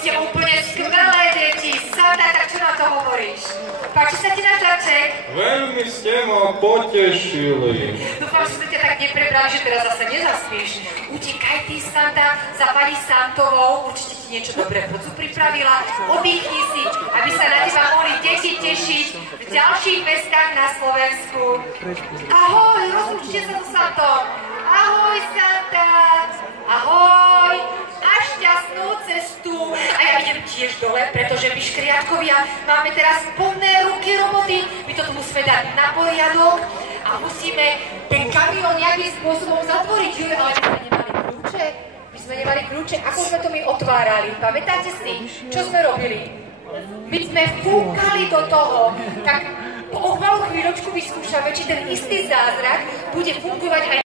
ste úplne skvelé deti. Santa, tak čo na to hovoríš? Páči sa ti náš darček? Veľmi ste ma potešili. Dúfam, že sme ťa tak neprebrali, že teraz zase nezaspíš. Utekaj ty, Santa, za pani Santovou. Určite ti niečo dobré v nocu pripravila. Oddychni si, aby sa na teba mohli deti tešiť v ďalších mestách na Slovensku. Ahoj, rozlúčte sa so Santou. Ahoj, Santa. Ahoj. A šťastnú cestu. A ja idem tiež dole, pretože my škriatkovia máme teraz plné ruky roboty. My to tu musíme dať na poriadok a musíme ten kamión nejakým spôsobom zatvoriť. Ale my sme nemali kľúče. My sme nemali kľúče. Ako sme to my otvárali? Pamätáte si, čo sme robili? My sme fúkali do toho. Tak po malú chvíľočku vyskúšame, či ten istý zázrak bude fungovať aj